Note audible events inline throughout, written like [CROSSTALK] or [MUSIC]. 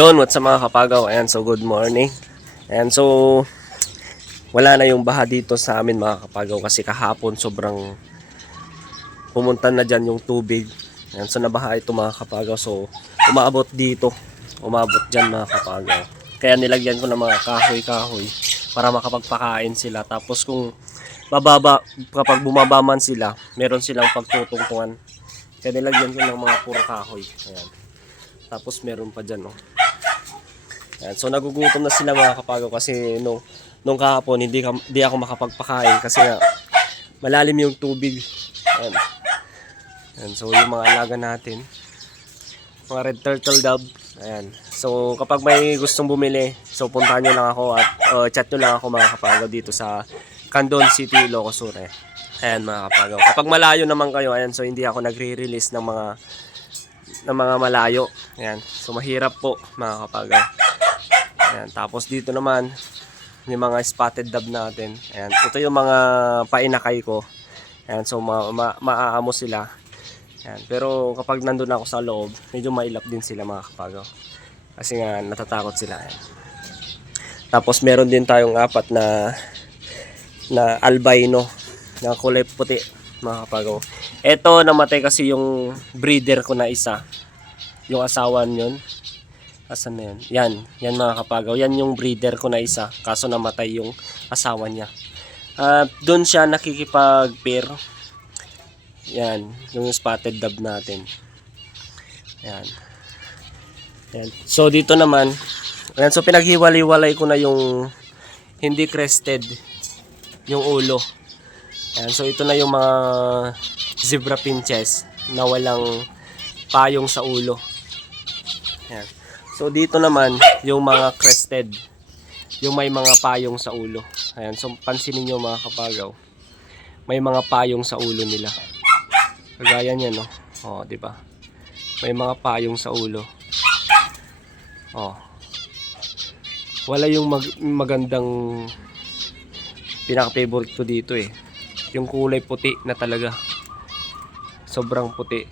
Yon, what's up mga kapagaw? Ayan, so good morning. Ayan, so wala na yung baha dito sa amin mga kapagaw kasi kahapon sobrang pumunta na dyan yung tubig. Ayan, so nabaha ito mga kapagaw. So umaabot dito. Umabot dyan mga kapagaw. Kaya nilagyan ko ng mga kahoy-kahoy para makapagpakain sila. Tapos kung bababa, kapag bumaba man sila, meron silang pagtutungtungan. Kaya nilagyan ko ng mga puro kahoy. Ayan. Tapos meron pa dyan, oh. Ayan. So nagugutom na sila mga kapagaw kasi nung, nung kahapon hindi, ka, hindi ako makapagpakain kasi nga malalim yung tubig. Ayan. Ayan. So yung mga alaga natin, mga red turtle dove. Ayan. So kapag may gustong bumili, so puntahan nyo lang ako at uh, chat nyo lang ako mga kapagaw dito sa Candon City, Ilocos Sur. Eh. Ayan mga kapagaw. Kapag malayo naman kayo, ayan, so hindi ako nagre-release ng mga ng mga malayo. Ayan. So mahirap po mga kapagaw. Ayan. Tapos dito naman yung mga spotted dove natin. Ayan. Ito yung mga painakay ko. Ayan. So ma ma maaamo sila. Ayan. Pero kapag nandun ako sa loob, medyo mailap din sila mga kapagaw. Kasi nga natatakot sila. Ayan. Tapos meron din tayong apat na na albino na kulay puti mga kapagaw. Ito namatay kasi yung breeder ko na isa. Yung asawa yun. Asan na yun? Yan. Yan mga kapagaw. Yan yung breeder ko na isa. Kaso namatay yung asawa niya. At doon siya nakikipag-pair. Yan. Yung spotted dove natin. Yan. Yan. So dito naman. Yan. So pinaghiwalay-walay ko na yung hindi crested. Yung ulo. Yan. So ito na yung mga zebra pinches na walang payong sa ulo. Yan. So dito naman yung mga crested. Yung may mga payong sa ulo. Ayan. So pansinin nyo mga kapagaw. May mga payong sa ulo nila. Kagaya niyan no. Oh, di ba? May mga payong sa ulo. Oh. Wala yung mag- magandang pinaka-favorite ko dito eh. Yung kulay puti na talaga. Sobrang puti.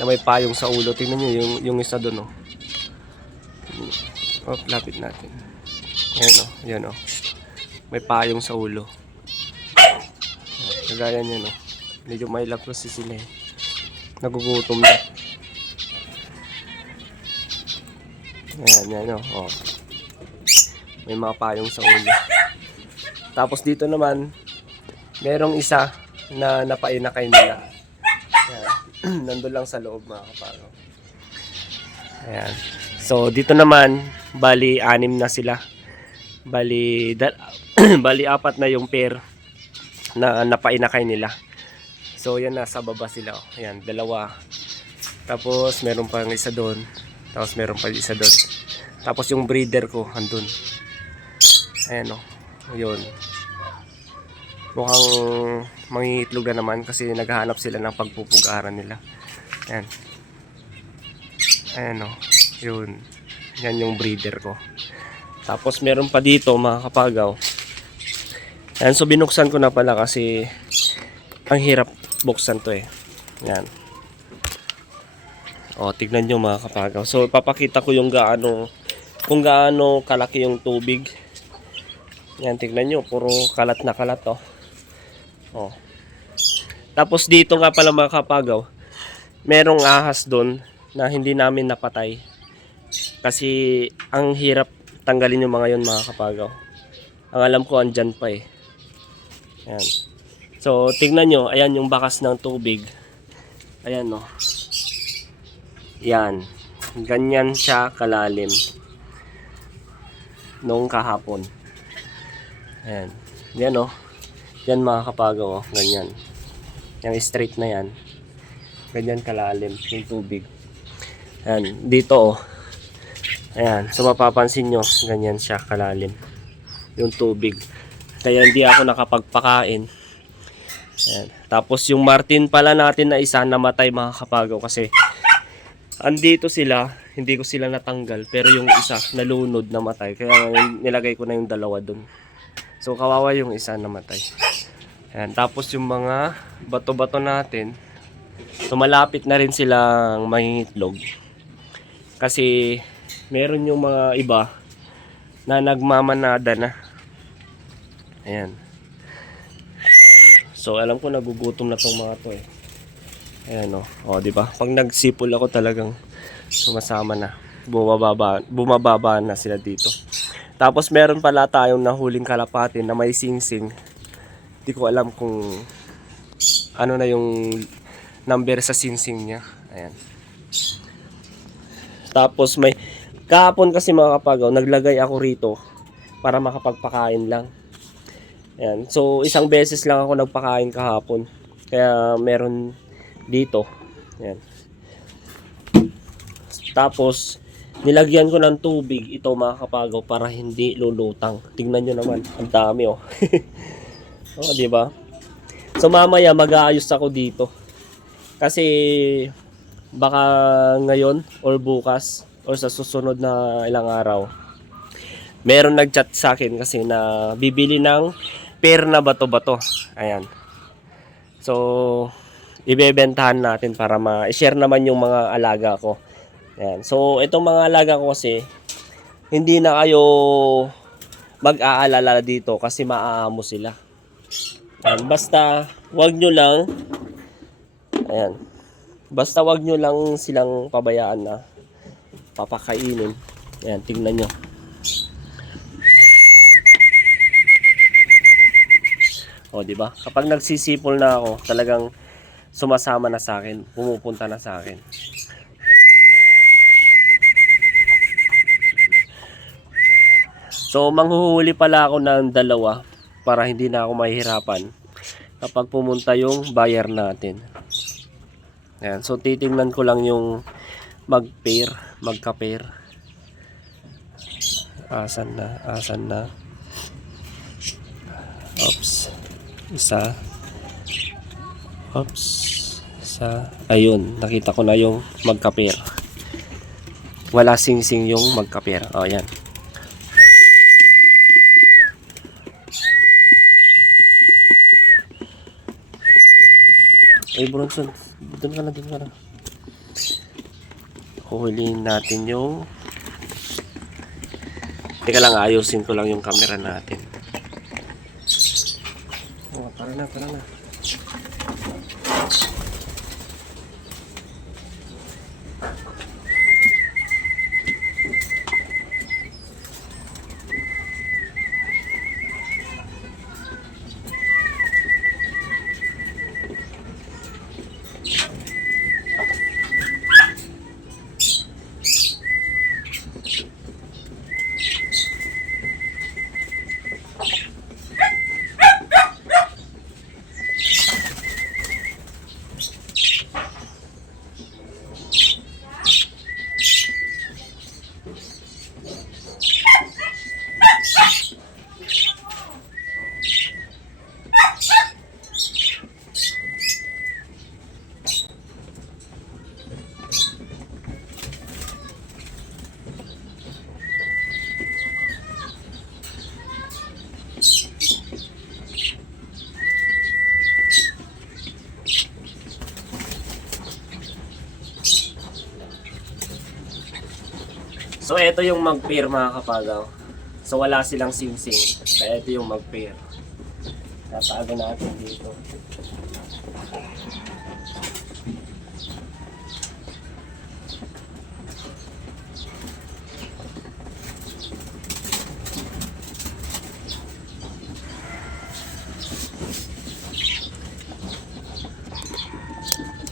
Na may payong sa ulo. Tingnan nyo yung, yung isa doon oh. Oh, lapit natin. Ayan oh, yan oh. May payong sa ulo. Ayan, Kagaya niya no. Medyo may kasi sila eh. Nagugutom na. Ayan, yan oh. oh. May mga payong sa ulo. Tapos dito naman, merong isa na napainakay nila. Ayan. [CLEARS THROAT] Nandun lang sa loob mga kaparo. Ayan. So dito naman, bali anim na sila. Bali da- [CLEARS THROAT] bali apat na yung pair na napainakay nila. So yan nasa baba sila. oh. Ayan, dalawa. Tapos meron pa yung isa doon. Tapos meron pa isa doon. Tapos yung breeder ko andun. Ayan oh. Yun. Mukhang mangingitlog na naman kasi naghahanap sila ng pagpupugaran nila. Ayan. Ayan o. Yun. Yan yung breeder ko. Tapos meron pa dito mga kapagaw. Ayan. So binuksan ko na pala kasi ang hirap buksan to eh. Yan. O, tignan nyo mga kapagaw. So, papakita ko yung gaano, kung gaano kalaki yung tubig. Yan, tignan nyo. Puro kalat na kalat, oh. Oh. Tapos dito nga pala mga kapagaw, merong ahas doon na hindi namin napatay. Kasi ang hirap tanggalin yung mga yun mga kapagaw. Ang alam ko andyan pa eh. Yan. So, tignan nyo, ayan yung bakas ng tubig. Ayan no. Yan. Ganyan siya kalalim. Nung kahapon. Ayan. Yan oh. Yan mga kapagaw oh. Ganyan. Yung straight na yan. Ganyan kalalim yung tubig. Ayan. Dito oh. Ayan. So mapapansin nyo, ganyan siya kalalim. Yung tubig. Kaya hindi ako nakapagpakain. Ayan. Tapos yung Martin pala natin na isa namatay mga kapagaw kasi andito sila, hindi ko sila natanggal pero yung isa nalunod namatay. Kaya nilagay ko na yung dalawa dun. So kawawa yung isa namatay. Ayan. Tapos yung mga bato-bato natin, so malapit na rin silang mangingitlog. Kasi meron yung mga iba na nagmamanada na. Ayan. So alam ko nagugutom na tong mga to eh. Ayan o. O, di ba? Pag nagsipol ako talagang sumasama na. Bumababa, bumababa na sila dito. Tapos meron pala tayong nahuling kalapati na may singsing. Di ko alam kung ano na yung number sa singsing niya. Ayan. Tapos may kahapon kasi mga kapagaw, naglagay ako rito para makapagpakain lang. Ayan. So isang beses lang ako nagpakain kahapon. Kaya meron dito. Ayan. Tapos nilagyan ko ng tubig ito mga kapagaw para hindi lulutang. Tingnan nyo naman, ang dami oh. [LAUGHS] oh, di ba? So mamaya mag-aayos ako dito. Kasi baka ngayon or bukas or sa susunod na ilang araw meron nag-chat sa akin kasi na bibili ng pair na bato-bato. Ayan. So, ibebentahan natin para ma-share naman yung mga alaga ko. Ayan. So, itong mga alaga ko kasi, hindi na kayo mag-aalala dito kasi maaamo sila. Ayan. Basta, wag nyo lang, ayan, basta wag nyo lang silang pabayaan na papakainin. Ayan, tingnan nyo. O, di ba? Kapag nagsisipol na ako, talagang sumasama na sa akin, pumupunta na sa akin. So, manghuhuli pala ako ng dalawa para hindi na ako mahihirapan kapag pumunta yung buyer natin. Ayan, so titingnan ko lang yung mag-pair, magka-pair. Asan na, asan na. Oops. Isa. Oops. Isa. Ayun, nakita ko na yung magka-pair. Wala sing-sing yung magka-pair. O, yan. Ay, Bronson. Doon ka na, doon ka na. Huhulihin natin yung... Teka lang, ayusin ko lang yung camera natin. Oh, tara na, tara na. So, ito yung mag-pair mga kapagaw. So, wala silang sing-sing. Kaya ito yung mag-pair. Tatago natin dito.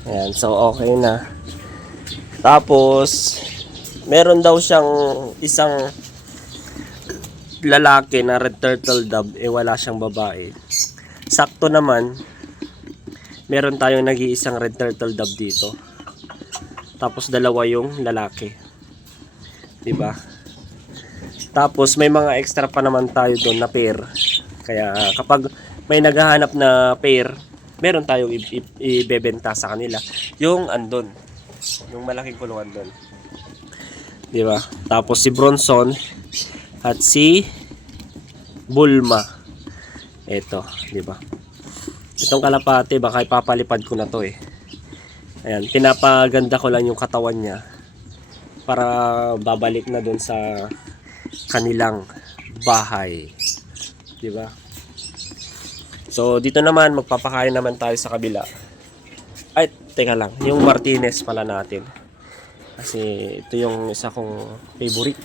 Ayan, so okay na. Tapos, meron daw siyang isang lalaki na red turtle dove, eh wala siyang babae. Sakto naman, meron tayong nag-iisang red turtle dove dito. Tapos dalawa yung lalaki. 'Di ba? Tapos may mga extra pa naman tayo doon na pair. Kaya kapag may naghahanap na pair, meron tayong ibebenta sa kanila. Yung andon, yung malaking kulungan doon. 'Di ba? Tapos si Bronson at si Bulma. Ito, 'di ba? Itong kalapate baka ipapalipad ko na 'to eh. Ayan, pinapaganda ko lang yung katawan niya para babalik na doon sa kanilang bahay. 'Di ba? So dito naman magpapakain naman tayo sa kabila. Ay, teka lang, yung Martinez pala natin. Kasi ito yung isa kong favorite.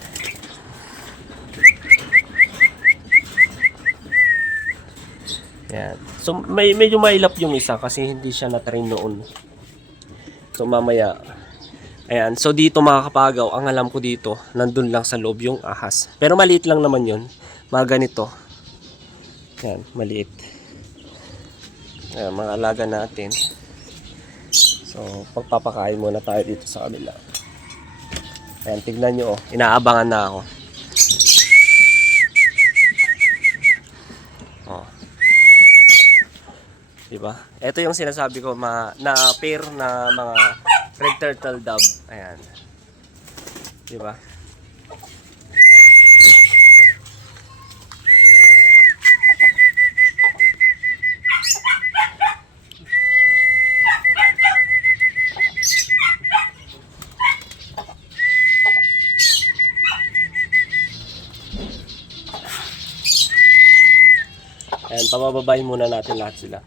Yan. So may medyo mailap yung isa kasi hindi siya na-train noon. So mamaya Ayan, so dito mga kapagaw, ang alam ko dito, nandun lang sa loob yung ahas. Pero maliit lang naman yun. Mga ganito. Yan, maliit. Ayan, mga alaga natin. So, pagpapakain muna tayo dito sa kabila. Ayan, tignan nyo oh. Inaabangan na ako. Oh. Diba? Ito yung sinasabi ko ma, na pair na mga red turtle dove. Ayan. Diba? Ayan, pabababayin muna natin lahat sila.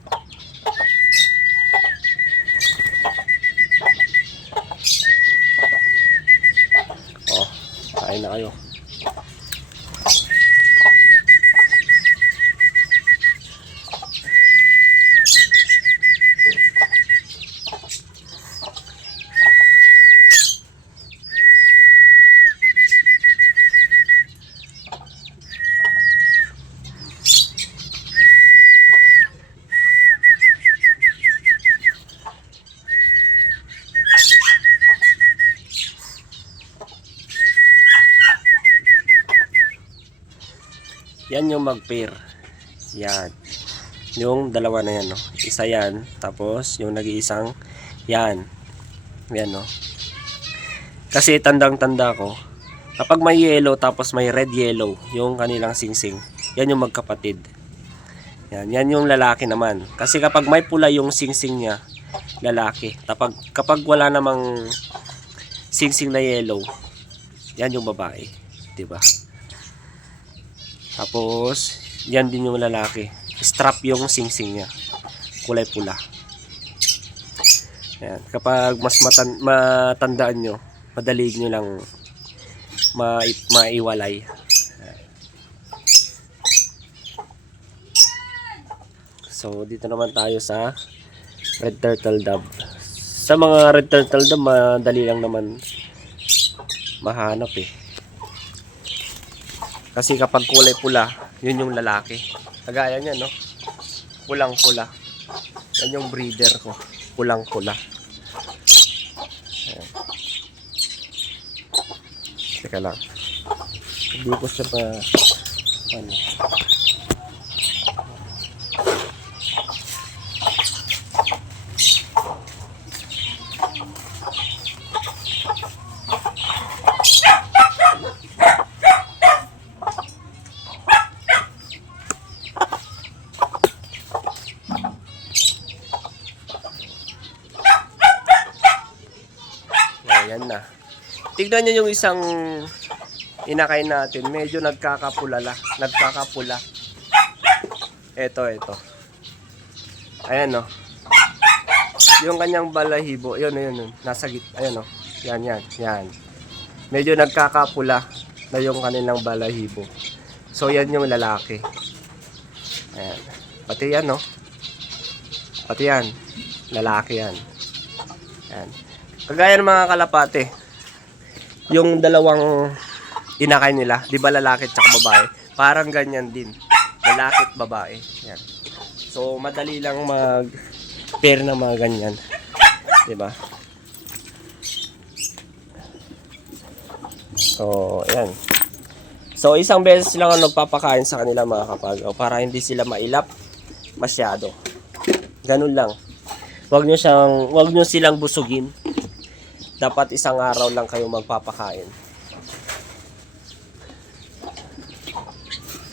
Oh, kain na kayo. Yan yung mag-pair. Yan. Yung dalawa na yan, no? Isa yan, tapos yung nag-iisang yan. Yan, no? Kasi tandang-tanda ko, kapag may yellow tapos may red-yellow, yung kanilang singsing, yan yung magkapatid. Yan, yan yung lalaki naman. Kasi kapag may pula yung singsing niya, lalaki. Kapag, kapag wala namang singsing na yellow, yan yung babae. 'di ba? Tapos, yan din yung lalaki. Strap yung singsing niya. Kulay pula. Yan. Kapag mas matan matandaan nyo, madali nyo lang ma maiwalay. So, dito naman tayo sa red turtle dove. Sa mga red turtle dove, madali lang naman mahanap eh. Kasi kapag kulay pula, yun yung lalaki. Kagaya niya, no? Pulang pula. Yan yung breeder ko. Pulang pula. Ayan. Teka lang. Hindi ko siya pa... Ano? Ayan na. Tignan nyo yung isang inakay natin. Medyo nagkakapulala. Nagkakapula. Ito, ito. Ayan, no. Yung kanyang balahibo. Yun, yun, yun. Nasa git. Ayan, no. Yan, yan, yan. Medyo nagkakapula na yung kanilang balahibo. So, yan yung lalaki. Ayan. Pati yan, no. Pati yan. Lalaki yan. Ayan. Kagaya ng mga kalapate, yung dalawang inakay nila, di ba lalaki at babae, parang ganyan din. Lalaki at babae. Yan. So, madali lang mag pair ng mga ganyan. Di ba? So, yan. So, isang beses lang ako nagpapakain sa kanila mga kapagaw para hindi sila mailap masyado. Ganun lang. Huwag nyo siyang, huwag nyo silang busugin dapat isang araw lang kayo magpapakain.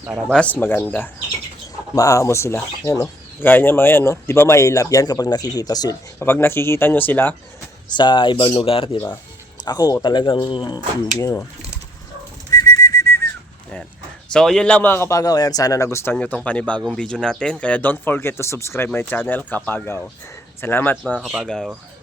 Para mas maganda. Maamo sila. Yan no. Gaya niya mga yan no. 'Di ba mailap yan kapag nakikita sila. Kapag nakikita nyo sila sa ibang lugar, 'di ba? Ako talagang, mm, yun o. Ayan. So, yun lang mga kapagaw. Ayan, sana nagustuhan nyo tong panibagong video natin. Kaya don't forget to subscribe my channel, Kapagaw. Salamat mga kapagaw.